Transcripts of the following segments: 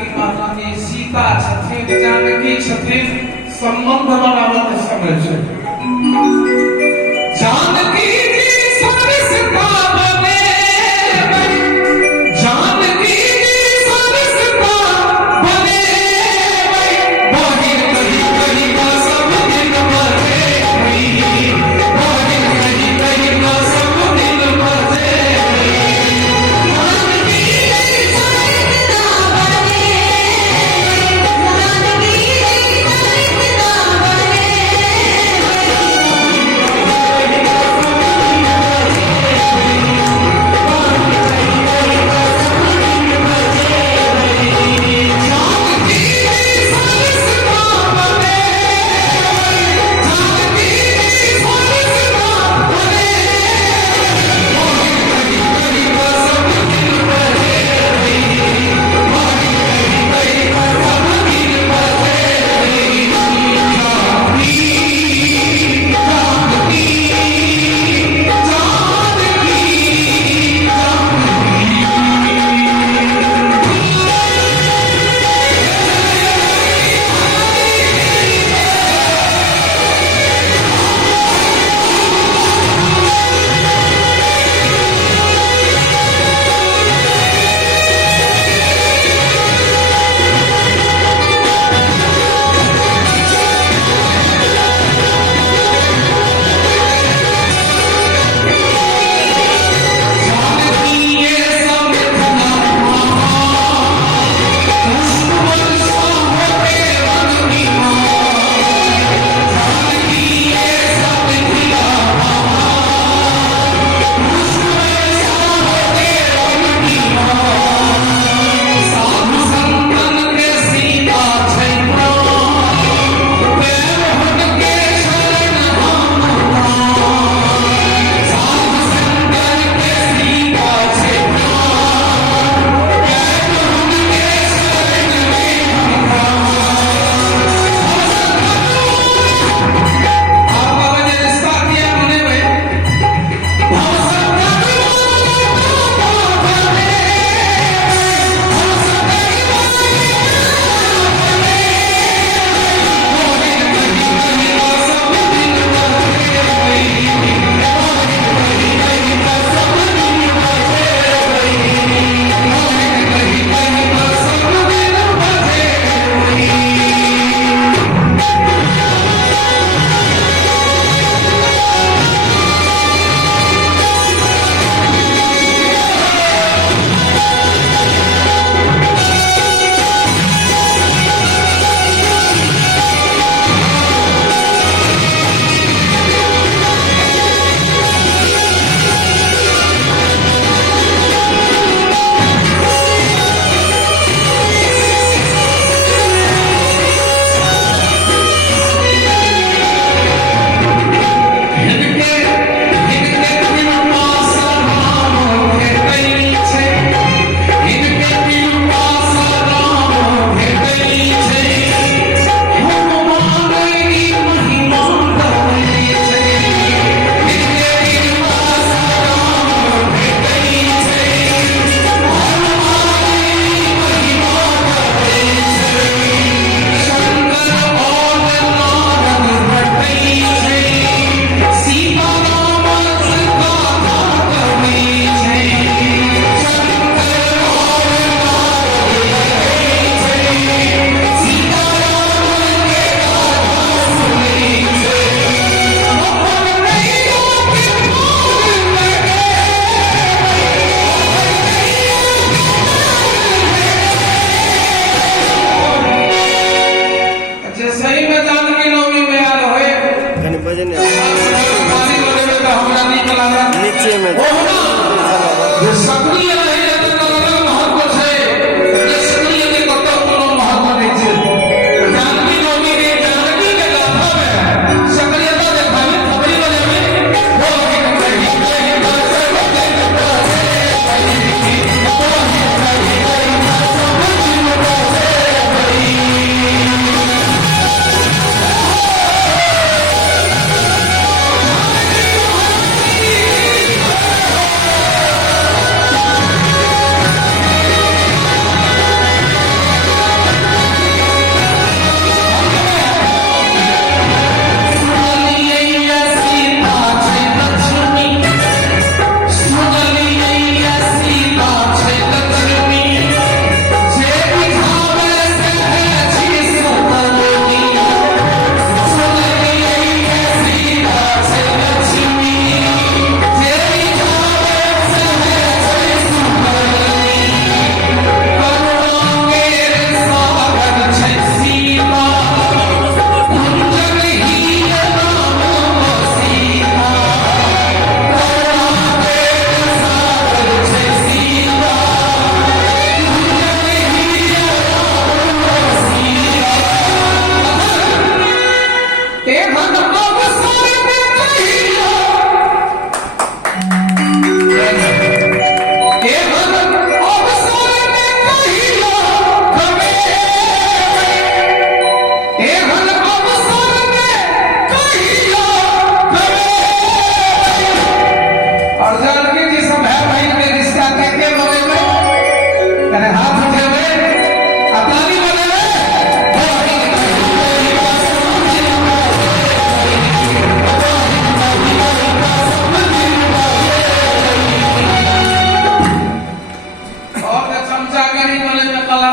जानकी माता के सीता छथिन जानकी छथिन संबंध बनावत समय छै जानकी जी सरसता बने जानकी जी सरसता बने बाहिर कहीं कहीं का सब दिन बजे बाहिर कहीं कहीं का सब दिन बजे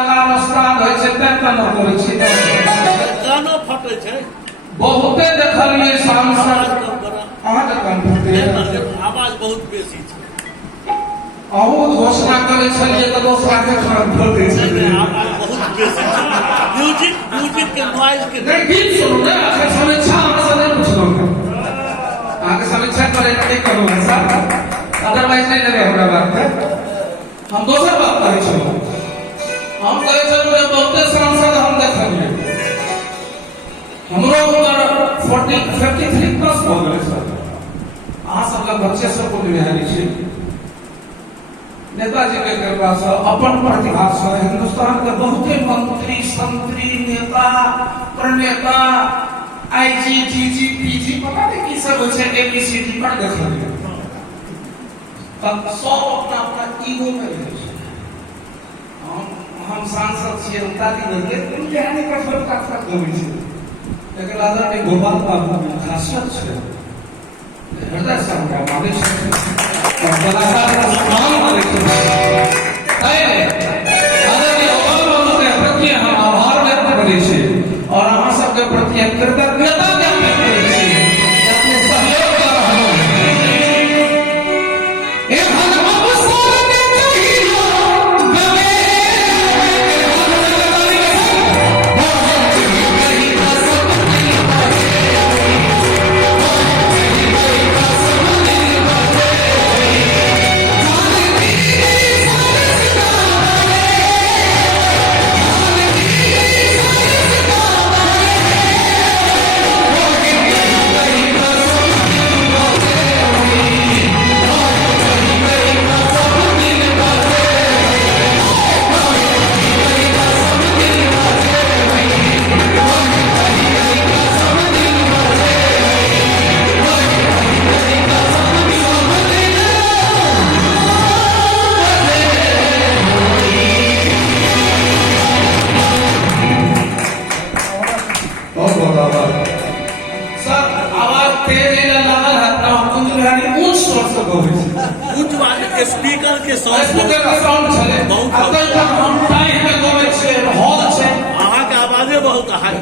कलाकार उस्ताद होइ छै तें त न करै छी कानो फटे छै बहुते देखलिए सांसद अहाँ के कान फटे आवाज बहुत बेसी छै अहूँ घोषणा करे छलिए त दोसरा के कान फटे छै आवाज बहुत बेसी छै म्यूजिक के नॉइज के नहीं गीत सुनो ना अच्छा समीक्षा हमसे नहीं पूछलो आगे समीक्षा करे नहीं करो ऐसा अदरवाइज नहीं लगे हमरा बात पे हम दोसर बात करै छी हम कहे छलिए बहुते सांसद हम देखलिए हमरो उम्र 53 प्लस हो गेलै सर अहाँ सबके बच्चे सब को बिहारी छी नेताजी के कृपा से अपन प्रतिभा से हिंदुस्तान के बहुते मंत्री संतरी नेता प्रणेता आईजी जीजी पीजी पता नहीं की सब होय छै एबीसीडी पर देखलिए तब सब अपना अपना ईगो में रहै छै हम सांसद छियै हम ताली नहीं के उनके आने का सब का कमी छै लेकिन आदरणीय गोपाल बाबू की खासियत है हृदय से उनका मालिश और कलाकार का सम्मान मालिश आदरणीय गोपाल बाबू के प्रति हम आभार व्यक्त करै छी और अहाँ सबके प्रति कृतज्ञता ज्ञापित करै छी अपने सहयोग कर रहल एक स्पीकर के साउंड बहुत हम टाइम पे गबै छै हॉल छै अहाँ के आवाजे बहुत हाई